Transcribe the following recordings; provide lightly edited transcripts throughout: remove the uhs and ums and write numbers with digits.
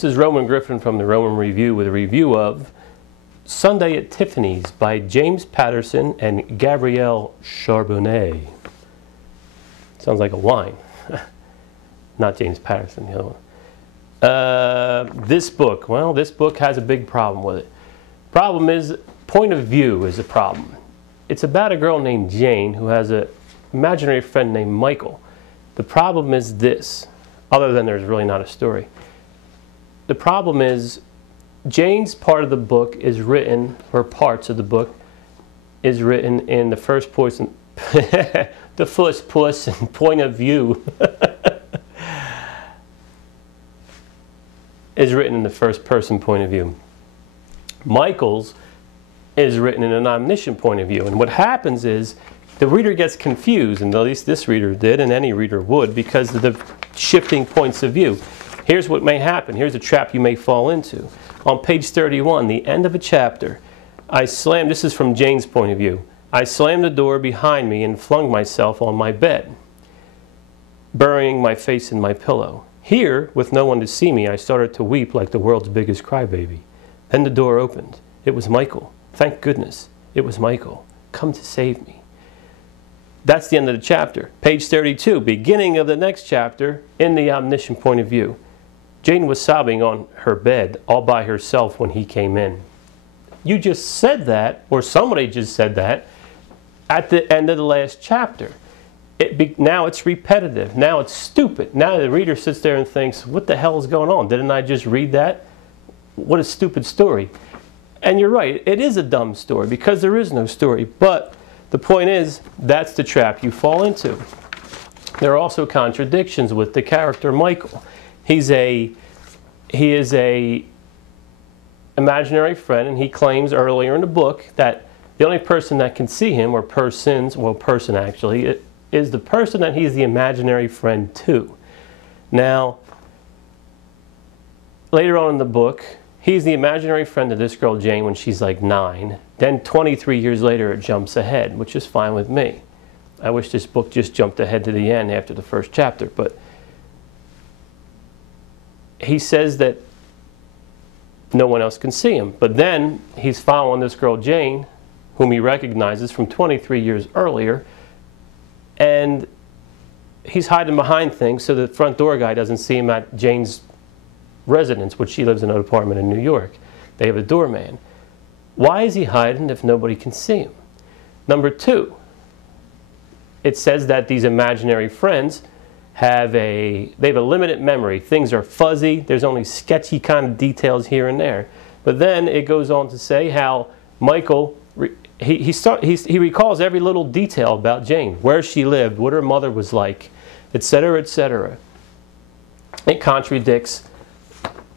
This is Roman Griffen from the Roman Review with a review of Sunday at Tiffany's by James Patterson and Gabrielle Charbonnet. Sounds like a wine. Not James Patterson, the other one. This book, well, this book has a big problem with it. Problem is, point of view is a problem. It's about a girl named Jane who has an imaginary friend named Michael. The problem is this, other than there's really not a story. The problem is Jane's part of the book is written, or parts of the book, is written in the first person, the first person point of view. Is written in the first person point of view. Michael's is written in an omniscient point of view. And what happens is the reader gets confused, and at least this reader did, and any reader would, because of the shifting points of view. Here's what may happen. Here's a trap you may fall into. On page 31, the end of a chapter, this is from Jane's point of view, I slammed the door behind me and flung myself on my bed, burying my face in my pillow. Here, with no one to see me, I started to weep like the world's biggest crybaby. Then the door opened. It was Michael. Thank goodness, it was Michael. Come to save me. That's the end of the chapter. Page 32, beginning of the next chapter, in the omniscient point of view. Jane was sobbing on her bed all by herself when he came in. You just said that, or somebody just said that, at the end of the last chapter. Now it's repetitive. Now it's stupid. Now the reader sits there and thinks, what the hell is going on? Didn't I just read that? What a stupid story. And you're right, it is a dumb story because there is no story. But the point is, that's the trap you fall into. There are also contradictions with the character Michael. He is a imaginary friend, and he claims earlier in the book that the only person that can see him, or persons, well, person actually, is the person that he's the imaginary friend to. Now, later on in the book, he's the imaginary friend of this girl Jane when she's like 9. Then 23 years later it jumps ahead, which is fine with me. I wish this book just jumped ahead to the end after the first chapter, but he says that no one else can see him. But then he's following this girl Jane, whom he recognizes from 23 years earlier, and he's hiding behind things so the front door guy doesn't see him at Jane's residence, which she lives in an apartment in New York. They have a doorman. Why is he hiding if nobody can see him? Number 2, it says that these imaginary friends they have a limited memory. Things are fuzzy. There's only sketchy kind of details here and there. But then it goes on to say how Michael, he recalls every little detail about Jane, where she lived, what her mother was like, etc., etc. It contradicts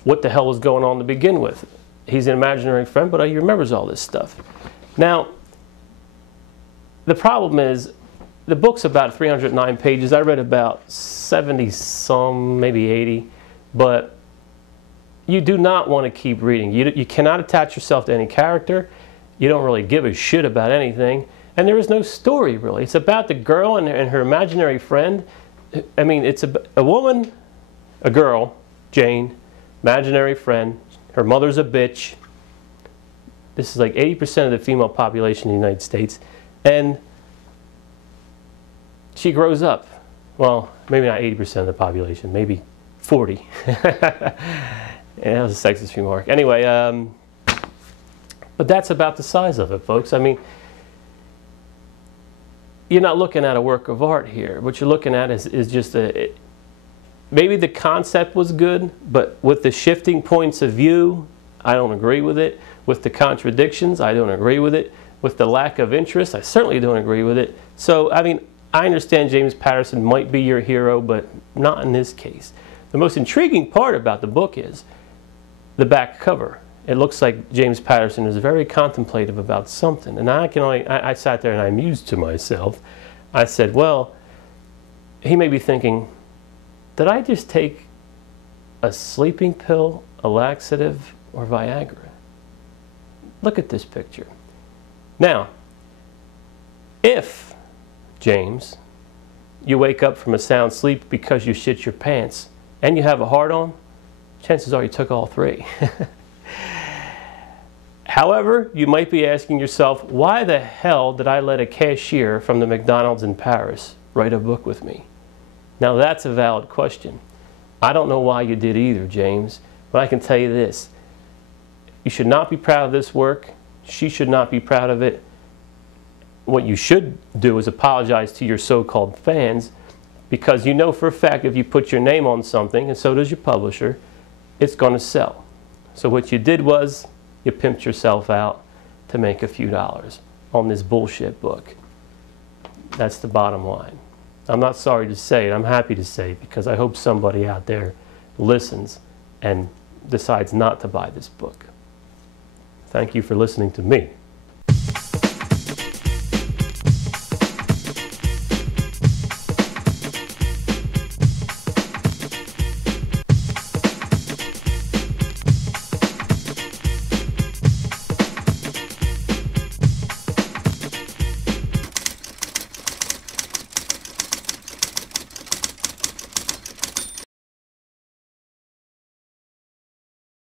what the hell was going on to begin with. He's an imaginary friend, but he remembers all this stuff. Now, the problem is, the book's about 309 pages. I read about 70 some, maybe 80, but you do not want to keep reading. You cannot attach yourself to any character. You don't really give a shit about anything, and there is no story really. It's about the girl and her imaginary friend. I mean, it's a woman, a girl, Jane, imaginary friend. Her mother's a bitch. This is like 80% of the female population in the United States, and she grows up. Well, maybe not 80% of the population, maybe 40. Yeah, that was a sexist remark. Anyway, but that's about the size of it, folks. I mean, you're not looking at a work of art here. What you're looking at is just maybe the concept was good, but with the shifting points of view, I don't agree with it. With the contradictions, I don't agree with it. With the lack of interest, I certainly don't agree with it. So, I mean, I understand James Patterson might be your hero, but not in this case. The most intriguing part about the book is the back cover. It looks like James Patterson is very contemplative about something. And I sat there and I mused to myself. I said, well, he may be thinking, did I just take a sleeping pill, a laxative, or Viagra? Look at this picture. Now, if, James, you wake up from a sound sleep because you shit your pants and you have a hard-on, chances are you took all three. However, you might be asking yourself, why the hell did I let a cashier from the McDonald's in Paris write a book with me? Now that's a valid question. I don't know why you did either, James, but I can tell you this. You should not be proud of this work. She should not be proud of it. What you should do is apologize to your so-called fans, because you know for a fact if you put your name on something, and so does your publisher, it's going to sell. So what you did was you pimped yourself out to make a few dollars on this bullshit book. That's the bottom line. I'm not sorry to say it, I'm happy to say it, because I hope somebody out there listens and decides not to buy this book. Thank you for listening to me.